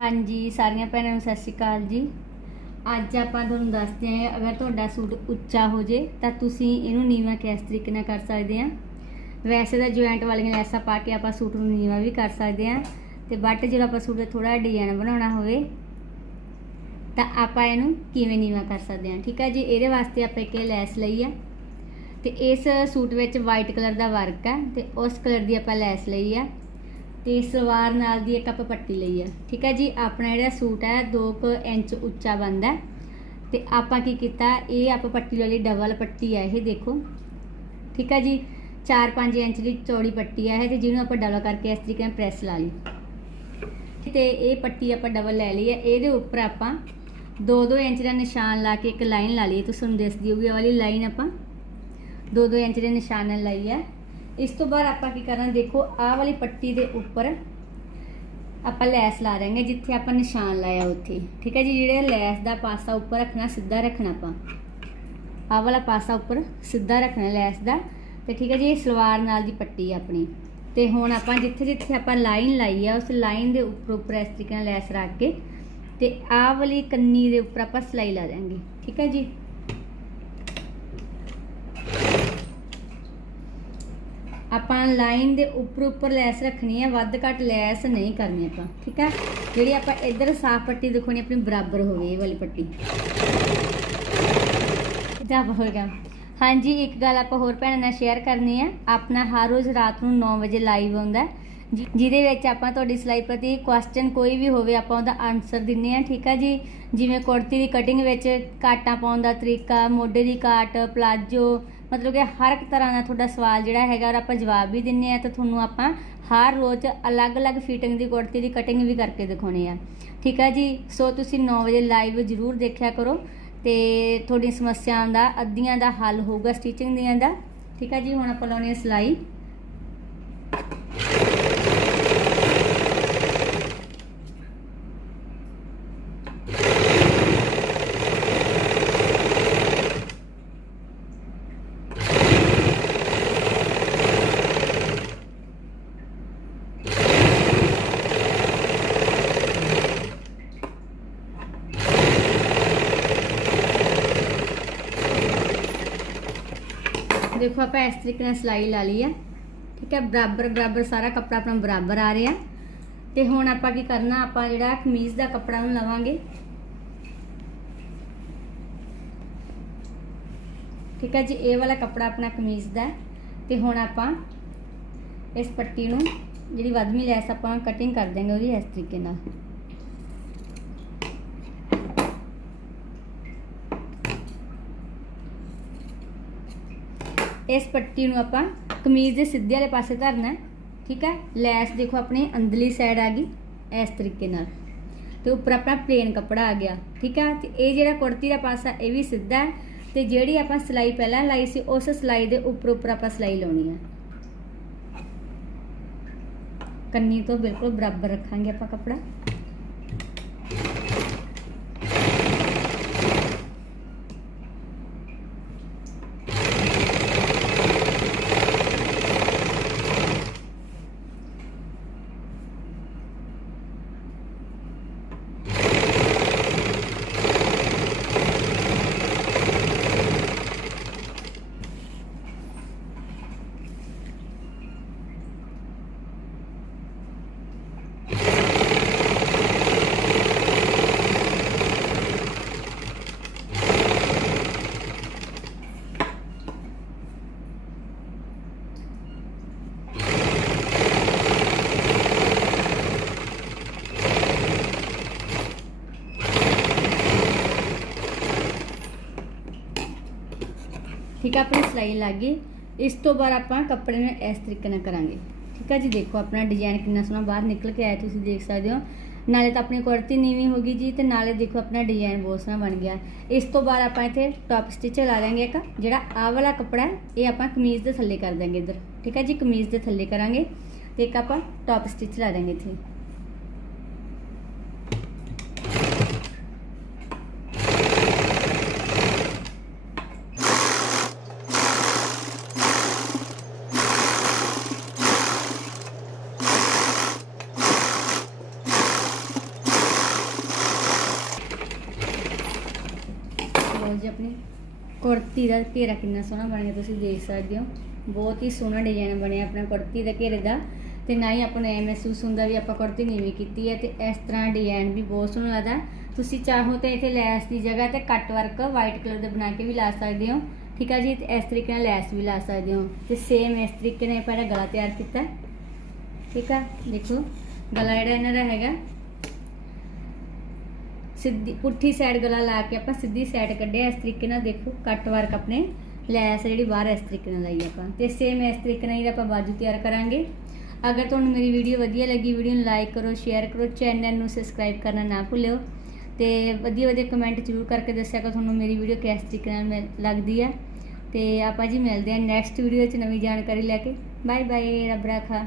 ਹਾਂਜੀ, ਸਾਰੀਆਂ ਭੈਣਾਂ ਨੂੰ ਸਤਿ ਸ਼੍ਰੀ ਅਕਾਲ ਜੀ। ਅੱਜ ਆਪਾਂ ਤੁਹਾਨੂੰ ਦੱਸਦੇ ਹਾਂ, ਅਗਰ ਤੁਹਾਡਾ ਸੂਟ ਉੱਚਾ ਹੋ ਜੇ, ਤਾਂ ਤੁਸੀਂ ਇਹਨੂੰ ਨੀਵਾਂ ਕਿਸ ਤਰੀਕੇ ਨਾਲ ਕਰ ਸਕਦੇ ਆ ਵੈਸੇ ਤਾਂ ਜੁਆਇੰਟ ਵਾਲੀਆਂ ਲੈਸਾਂ ਪਾ ਕੇ ਆਪਾਂ ਸੂਟ ਨੂੰ ਨੀਵਾਂ ਵੀ ਕਰ ਸਕਦੇ ਆ ਤੇ ਬਟ ਜਦੋਂ ਆਪਾਂ ਸੂਟ ਤੇ ਥੋੜਾ ਡਿਜ਼ਾਈਨ ਬਣਾਉਣਾ ਹੋਵੇ, ਤਾਂ ਆਪਾਂ ਇਹਨੂੰ ਕਿਵੇਂ ਨੀਵਾਂ ਕਰ ਸਕਦੇ ਆ ਠੀਕ ਆ ਜੀ, ਇਹਦੇ ਵਾਸਤੇ ਆਪਾਂ ਇੱਕ ਲੈਸ ਲਈ ਆ, ਤੇ ਇਸ ਸੂਟ ਵਿੱਚ ਵਾਈਟ ਕਲਰ ਦਾ ਵਰਕ ਆ, ਤੇ ਉਸ ਕਲਰ ਦੀ ਆਪਾਂ ਲੈਸ ਲਈ ਆ। ਤੇ ਸਲਵਾਰ ਨਾਲ ਦੀ ਇੱਕ ਆਪਾਂ ਪੱਟੀ ਲਈ ਆ। ਠੀਕ ਹੈ ਜੀ? ਆਪਣਾ ਜਿਹੜਾ ਸੂਟ ਹੈ 2 ਇੰਚ ਉੱਚਾ ਬੰਦਾ ਤੇ ਆਪਾਂ ਕੀ ਕੀਤਾ? ਇਹ ਆਪਾਂ ਪੱਟੀ ਲਈ ਡਬਲ ਪੱਟੀ ਆ ਇਹ ਦੇਖੋ। ਠੀਕ ਹੈ ਜੀ? 4-5 ਇੰਚ ਦੀ ਚੌੜੀ ਪੱਟੀ ਆ ਇਹ ਤੇ ਜਿਹਨੂੰ ਆਪਾਂ ਡਬਲ ਕਰਕੇ ਇਸ ਤਰੀਕੇ ਨਾਲ ਪ੍ਰੈਸ ਲਾ ਲਈ। ਤੇ ਇਹ ਪੱਟੀ ਆਪਾਂ ਡਬਲ ਲੈ ਲਈ ਹੈ ਇਹਦੇ ਉੱਪਰ ਆਪਾਂ 2-2 ਇੰਚ ਦਾ ਨਿਸ਼ਾਨ ਲਾ ਕੇ ਇੱਕ ਲਾਈਨ ਲਾ ਲਈ। ਤੁਸੀਂ ਨੂੰ ਦਿਸਦੀ ਹੋਊਗੀ ਵਾਲੀ ਲਾਈਨ ਆਪਾਂ 2-2 ਇੰਚ ਦੇ ਨਿਸ਼ਾਨ ਨਾਲ ਲਾਈ ਹੈ ਇਸ ਤੋਂ ਬਾਅਦ ਆਪਾਂ ਕੀ ਕਰਨਾ ਦੇਖੋ, ਆਹ ਵਾਲੀ ਪੱਟੀ ਦੇ ਉੱਪਰ ਆਪਾਂ ਲੈਸ ਲਾ ਦਾਂਗੇ ਜਿੱਥੇ ਆਪਾਂ ਨਿਸ਼ਾਨ ਲਾਇਆ ਉੱਥੇ। ਠੀਕ ਹੈ ਜੀ, ਜਿਹੜਾ ਲੈਸ ਦਾ ਪਾਸਾ ਉੱਪਰ ਰੱਖਣਾ, ਸਿੱਧਾ ਰੱਖਣਾ ਆਪਾਂ। ਆਹ ਵਾਲਾ ਪਾਸਾ ਉੱਪਰ ਸਿੱਧਾ ਰੱਖਣਾ ਲੈਸ ਦਾ। ਤੇ ਠੀਕ ਹੈ ਜੀ, ਇਹ ਸਲਵਾਰ ਨਾਲ ਦੀ ਪੱਟੀ ਆ ਆਪਣੀ। ਤੇ ਹੁਣ ਆਪਾਂ ਜਿੱਥੇ ਜਿੱਥੇ ਆਪਾਂ ਲਾਈਨ ਲਾਈ ਆ, ਉਸ ਲਾਈਨ ਦੇ ਉੱਪਰ ਉੱਪਰ ਇਸ ਤਰੀਕੇ ਨਾਲ ਲੈਸ ਰੱਖ ਕੇ, ਤੇ ਆਹ ਵਾਲੀ ਕੰਨੀ ਦੇ ਉੱਪਰ ਆਪਾਂ ਸਲਾਈ ਲਾ ਦਾਂਗੇ ਠੀਕ ਹੈ ਜੀ? ਆਪਾਂ ਲਾਈਨ ਦੇ ਉੱਪਰ ਉੱਪਰ ਲੈਸ ਰੱਖਣੀ ਹੈ ਵੱਧ ਘੱਟ ਲੈਸ ਨਹੀਂ ਕਰਨੀ ਆਪਾਂ ਠੀਕ ਹੈ ਜਿਹੜੀ ਆਪਾਂ ਇੱਧਰ ਸਾਫ਼ ਪੱਟੀ ਦਿਖਾਉਣੀ ਆਪਣੀ ਬਰਾਬਰ ਹੋਵੇ ਇਹ ਵਾਲੀ ਪੱਟੀ। ਕਿਦਾਂ ਹੋਏਗਾ ਹਾਂਜੀ ਇੱਕ ਗੱਲ ਆਪਾਂ ਹੋਰ ਭੈਣਾਂ ਨਾਲ ਸ਼ੇਅਰ ਕਰਨੀ ਹੈ ਆਪਣਾ ਹਰ ਰੋਜ਼ ਰਾਤ ਨੂੰ 9 ਵਜੇ ਲਾਈਵ ਆਉਂਦਾ। ਹੈ, ਜਿਹਦੇ ਵਿੱਚ ਆਪਾਂ ਤੁਹਾਡੀ ਸਿਲਾਈ ਪ੍ਰਤੀ ਕੁਐਸਚਨ ਕੋਈ ਵੀ ਹੋਵੇ ਆਪਾਂ ਉਹਦਾ ਆਨਸਰ ਦਿੰਨੇ ਆ ਠੀਕ ਆ ਜੀ? ਜਿਵੇਂ ਕੁੜਤੀ ਦੀ ਕਟਿੰਗ ਵਿੱਚ ਕਾਟਾਂ ਪਾਉਣ ਦਾ ਤਰੀਕਾ ਮੋਢੇ ਦੀ ਕਾਟ ਪਲਾਜੋ ਮਤਲਬ ਕਿ ਹਰ ਇੱਕ ਤਰ੍ਹਾਂ ਦਾ ਤੁਹਾਡਾ ਸਵਾਲ ਜਿਹੜਾ ਹੈਗਾ ਔਰ ਆਪਾਂ ਜਵਾਬ ਵੀ ਦਿੰਨੇ ਆ ਤੇ ਤੁਹਾਨੂੰ ਆਪਾਂ ਹਰ ਰੋਜ਼ ਅਲੱਗ-ਅਲੱਗ ਫਿਟਿੰਗ ਦੀ ਕੁੜਤੀ ਦੀ ਕਟਿੰਗ ਵੀ ਕਰਕੇ ਦਿਖਾਉਣੇ ਆ। ਠੀਕ ਆ ਜੀ? ਸੋ ਤੁਸੀਂ 9 ਵਜੇ ਲਾਈਵ ਜ਼ਰੂਰ ਦੇਖਿਆ ਕਰੋ ਤੇ ਤੁਹਾਡੀ ਸਮੱਸਿਆਵਾਂ ਦਾ, ਅੱਧੀਆਂ ਦਾ ਹੱਲ ਹੋਊਗਾ ਸਟਿਚਿੰਗ ਦੀਆਂ ਦਾ। ਠੀਕ ਆ ਜੀ? ਹੁਣ ਆਪਾਂ ਲਾਉਣੀ ਹੈ ਸਿਲਾਈ। ਦੇਖੋ ਆਪਾਂ ਇਸ ਤਰੀਕੇ ਨਾਲ ਸਿਲਾਈ ਲਾ ਲਈ ਆ। ਠੀਕ ਹੈ ਬਰਾਬਰ ਬਰਾਬਰ ਸਾਰਾ ਕੱਪੜਾ ਆਪਣਾ ਬਰਾਬਰ ਆ ਰਿਹਾ। ਤੇ ਹੁਣ ਆਪਾਂ ਕੀ ਕਰਨਾ, ਆਪਾਂ ਜਿਹੜਾ ਕਮੀਜ਼ ਦਾ ਕੱਪੜਾ ਨੂੰ ਲਵਾਂਗੇ। ਠੀਕ ਹੈ ਜੀ, ਇਹ ਵਾਲਾ ਕੱਪੜਾ ਆਪਣਾ ਕਮੀਜ਼ ਦਾ ਹੈ। ਤੇ ਹੁਣ ਆਪਾਂ ਇਸ ਪੱਟੀ ਨੂੰ ਜਿਹੜੀ ਵਧਵੀਂ ਲੈਸ ਆਪਾਂ ਕਟਿੰਗ ਕਰ ਦਾਂਗੇ ਉਹਦੀ ਇਸ ਤਰੀਕੇ ਨਾਲ। ਇਸ ਪੱਟੀ ਨੂੰ ਆਪਾਂ ਕਮੀਜ਼ ਦੇ ਸਿੱਧੇ ਵਾਲੇ ਪਾਸੇ ਧਰਨਾ ਠੀਕ ਹੈ? ਲੈਸ ਦੇਖੋ ਆਪਣੀ ਅੰਦਰਲੀ ਸਾਈਡ ਆ ਗਈ, ਇਸ ਤਰੀਕੇ ਨਾਲ। ਤੇ ਉੱਪਰ ਆਪਣਾ ਪਲੇਨ ਕੱਪੜਾ ਆ ਗਿਆ, ਠੀਕ ਹੈ? ਤੇ ਇਹ ਜਿਹੜਾ ਕੁੜਤੀ ਦਾ ਪਾਸਾ ਇਹ ਵੀ ਸਿੱਧਾ ਹੈ। ਤੇ ਜਿਹੜੀ ਆਪਾਂ ਸਿਲਾਈ ਪਹਿਲਾਂ ਲਾਈ ਸੀ, ਉਸ ਸਿਲਾਈ ਦੇ ਉੱਪਰ ਉੱਪਰ ਆਪਾਂ ਸਿਲਾਈ ਲਾਉਣੀ ਹੈ। ਕੰਨੀ ਤੋਂ ਬਿਲਕੁਲ ਬਰਾਬਰ ਰੱਖਾਂਗੇ ਆਪਾਂ ਕੱਪੜਾ। ਠੀਕ ਆ, ਆਪਣੀ ਸਿਲਾਈ ਲੱਗ ਗਈ। ਇਸ ਤੋਂ ਬਾਅਦ ਆਪਾਂ ਕੱਪੜੇ ਨੂੰ ਇਸ ਤਰੀਕੇ ਨਾਲ ਕਰਾਂਗੇ। ਠੀਕ ਹੈ ਜੀ, ਦੇਖੋ ਆਪਣਾ ਡਿਜ਼ਾਈਨ ਕਿੰਨਾ ਸੋਹਣਾ ਬਾਹਰ ਨਿਕਲ ਕੇ ਆਇਆ, ਤੁਸੀਂ ਦੇਖ ਸਕਦੇ ਹੋ। ਨਾਲੇ ਤਾਂ ਆਪਣੀ ਕੁੜਤੀ ਨੀਵੀਂ ਹੋ ਗਈ ਜੀ, ਤੇ ਨਾਲੇ ਦੇਖੋ ਆਪਣਾ ਡਿਜ਼ਾਈਨ ਬਹੁਤ ਸੋਹਣਾ ਬਣ ਗਿਆ। ਇਸ ਤੋਂ ਬਾਅਦ ਆਪਾਂ ਇੱਥੇ ਟੌਪ ਸਟਿਚ ਲਾ ਦਾਂਗੇ ਇੱਕ, ਜਿਹੜਾ ਆਹ ਵਾਲਾ ਕੱਪੜਾ ਇਹ ਆਪਾਂ ਕਮੀਜ਼ ਦੇ ਥੱਲੇ ਕਰ ਦਾਂਗੇ ਇੱਧਰ। ਠੀਕ ਹੈ ਜੀ, ਕਮੀਜ਼ ਦੇ ਥੱਲੇ ਕਰਾਂਗੇ। ਤੇ ਇੱਕ ਆਪਾਂ ਟੌਪ ਸਟਿਚ ਲਾ ਦਾਂਗੇ ਇੱਥੇ। ਲਓ ਜੀ ਆਪਣੀ ਕੁੜਤੀ ਦਾ ਘੇਰਾ ਕਿੰਨਾ ਸੋਹਣਾ ਬਣ ਗਿਆ, ਤੁਸੀਂ ਦੇਖ ਸਕਦੇ ਹੋ। ਬਹੁਤ ਹੀ ਸੋਹਣਾ ਡਿਜ਼ਾਈਨ ਬਣਿਆ ਆਪਣਾ ਕੁੜਤੀ ਦਾ ਘੇਰੇ ਦਾ। ਤੇ ਨਾ ਹੀ ਆਪਾਂ ਨੂੰ ਐ ਮਹਿਸੂਸ ਹੁੰਦਾ ਵੀ ਆਪਾਂ ਕੁੜਤੀ ਨੀਵੀਂ ਕੀਤੀ ਹੈ ਤੇ ਇਸ ਤਰ੍ਹਾਂ ਡਿਜ਼ਾਈਨ ਵੀ ਬਹੁਤ ਸੋਹਣਾ ਲੱਗਦਾ। ਤੁਸੀਂ ਚਾਹੋ ਤਾਂ ਇੱਥੇ ਲੈਸ ਦੀ ਜਗ੍ਹਾ ਤੇ ਕੱਟ ਵਰਕ ਵਾਈਟ ਕਲਰ ਦੇ ਬਣਾ ਕੇ ਵੀ ਲਾ ਸਕਦੇ ਹੋ। ਠੀਕ ਆ ਜੀ, ਤੇ ਇਸ ਤਰੀਕੇ ਨਾਲ ਲੈਸ ਵੀ ਲਾ ਸਕਦੇ ਹੋ। ਤੇ ਸੇਮ ਇਸ ਤਰੀਕੇ ਨਾਲ ਆਪਾਂ ਗਲਾ ਤਿਆਰ ਕੀਤਾ। ਠੀਕ ਆ, ਦੇਖੋ, ਗਲਾ ਜਿਹੜਾ ਇਹਨਾਂ ਦਾ ਹੈਗਾ ਸਿੱਧੀ ਪੁੱਠੀ ਸਾਈਡ ਗਲਾ ਲਾ ਕੇ ਆਪਾਂ ਸਿੱਧੀ ਸਾਈਡ ਕੱਢਿਆ, ਇਸ ਤਰੀਕੇ ਨਾਲ ਦੇਖੋ ਕੱਟ ਵਰਕ ਆਪਣੇ ਲੈਸ ਜਿਹੜੀ ਬਾਹਰ ਇਸ ਤਰੀਕੇ ਨਾਲ ਲਾਈ ਆਪਾਂ। ਤੇ ਸੇਮ ਇਸ ਤਰੀਕੇ ਨਾਲ ਹੀ ਆਪਾਂ ਬਾਜੂ ਤਿਆਰ ਕਰਾਂਗੇ। ਅਗਰ ਤੁਹਾਨੂੰ ਮੇਰੀ ਵੀਡੀਓ ਵਧੀਆ ਲੱਗੀ ਵੀਡੀਓ ਨੂੰ ਲਾਈਕ ਕਰੋ ਸ਼ੇਅਰ ਕਰੋ ਚੈਨਲ ਨੂੰ ਸਬਸਕ੍ਰਾਈਬ ਕਰਨਾ ਨਾ ਭੁੱਲਿਓ। ਤੇ ਵਧੀਆ ਵਧੀਆ ਕਮੈਂਟ ਜ਼ਰੂਰ ਕਰਕੇ ਦੱਸਿਆ ਕਰੋ ਤੁਹਾਨੂੰ ਮੇਰੀ ਵੀਡੀਓ ਕਿਸ ਤਰੀਕੇ ਨਾਲ ਮਿਲ- ਲੱਗਦੀ ਹੈ ਤੇ ਆਪਾਂ ਜੀ ਮਿਲਦੇ ਹਾਂ ਨੈਕਸਟ ਵੀਡੀਓ 'ਚ ਨਵੀਂ ਜਾਣਕਾਰੀ ਲੈ ਕੇ। ਬਾਏ ਬਾਏ ਰੱਬ ਰਾਖਾ।